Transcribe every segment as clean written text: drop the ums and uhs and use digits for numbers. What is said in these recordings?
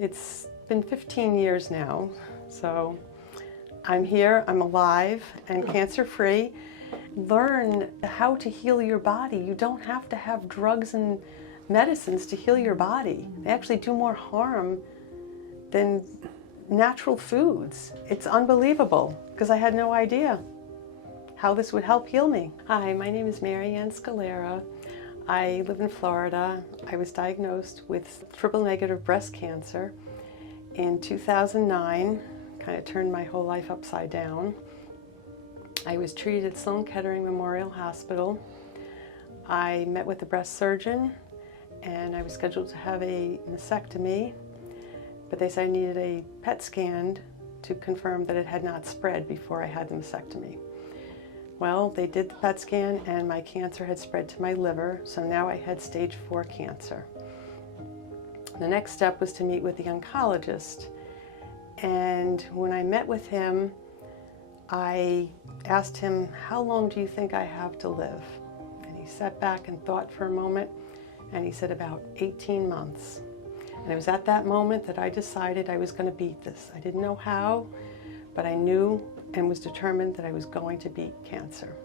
It's been 15 years now, so I'm here, I'm alive and cancer-free. Learn how to heal your body. You don't have to have drugs and medicines to heal your body. They actually do more harm than natural foods. It's unbelievable, because I had no idea how this would help heal me. Hi, my name is Marianne. I live in Florida. I was diagnosed with triple-negative breast cancer in 2009. Kind of turned my whole life upside down. I was treated at Sloan Kettering Memorial Hospital. I met with the breast surgeon and I was scheduled to have a mastectomy, but they said I needed a PET scan to confirm that it had not spread before I had the mastectomy. Well, they did the PET scan and my cancer had spread to my liver, so now I had stage 4 cancer. The next step was to meet with the oncologist, and when I met with him, I asked him, how long do you think I have to live? And he sat back and thought for a moment, and he said about 18 months. And it was at that moment that I decided I was going to beat this. I didn't know how, but I knew and was determined that I was going to beat cancer.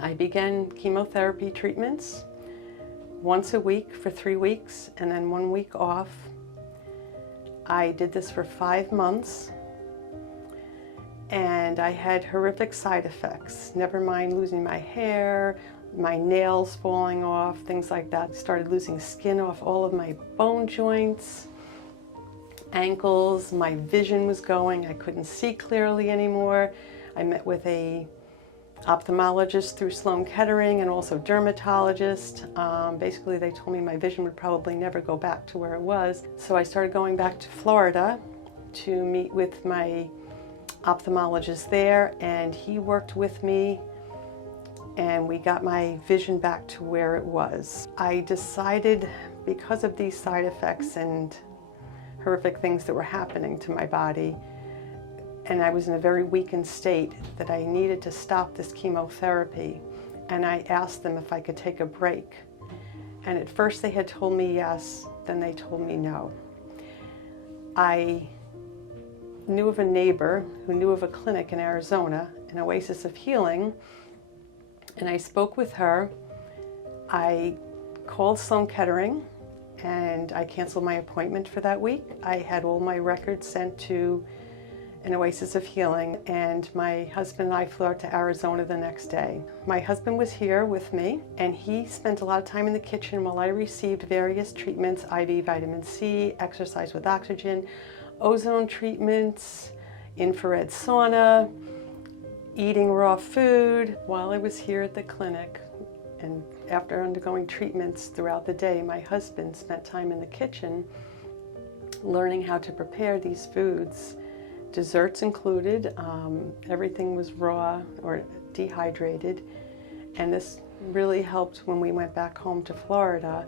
I began chemotherapy treatments once a week for 3 weeks and then 1 week off. I did this for 5 months and I had horrific side effects. Never mind losing my hair, my nails falling off, things like that. I started losing skin off all of my bone joints, ankles, my vision was going, I couldn't see clearly anymore. I met with a ophthalmologist through Sloan Kettering and also dermatologist. Basically they told me my vision would probably never go back to where it was. So I started going back to Florida to meet with my ophthalmologist there, and he worked with me and we got my vision back to where it was. I decided, because of these side effects and horrific things that were happening to my body, and I was in a very weakened state, that I needed to stop this chemotherapy. And I asked them if I could take a break. And at first they had told me yes, then they told me no. I knew of a neighbor who knew of a clinic in Arizona, An Oasis of Healing, and I spoke with her. I called Sloan Kettering and I canceled my appointment for that week. I had all my records sent to An Oasis of Healing, and my husband and I flew out to Arizona the next day. My husband was here with me, and he spent a lot of time in the kitchen while I received various treatments: IV vitamin C, exercise with oxygen, ozone treatments, infrared sauna, eating raw food. While I was here at the clinic, and after undergoing treatments throughout the day, my husband spent time in the kitchen learning how to prepare these foods. Desserts included, everything was raw or dehydrated, and this really helped when we went back home to Florida,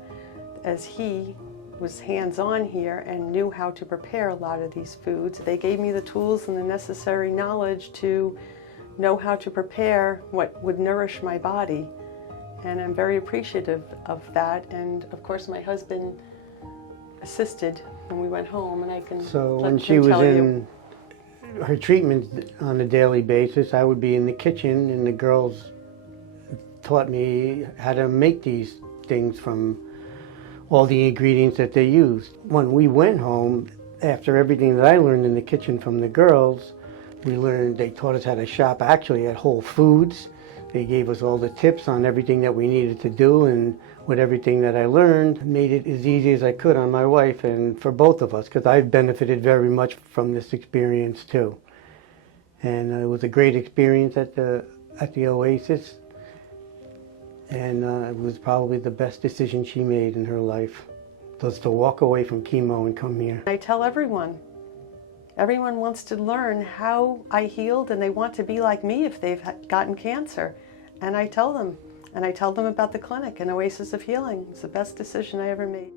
as he was hands-on here and knew how to prepare a lot of these foods. They gave me the tools and the necessary knowledge to know how to prepare what would nourish my body, and I'm very appreciative of that. And of course my husband assisted when we went home, and I can So let when him she was tell in you. her treatment on a daily basis, I would be in the kitchen and the girls taught me how to make these things from all the ingredients that they used. When we went home, after everything that I learned in the kitchen from the girls, they taught us how to shop actually at Whole Foods. They gave us all the tips on everything that we needed to do, and with everything that I learned, made it as easy as I could on my wife and for both of us, because I've benefited very much from this experience too. And it was a great experience at the Oasis, and it was probably the best decision she made in her life, was to walk away from chemo and come here. I tell everyone wants to learn how I healed, and they want to be like me if they've gotten cancer. And I tell them about the clinic, An Oasis of Healing. It's the best decision I ever made.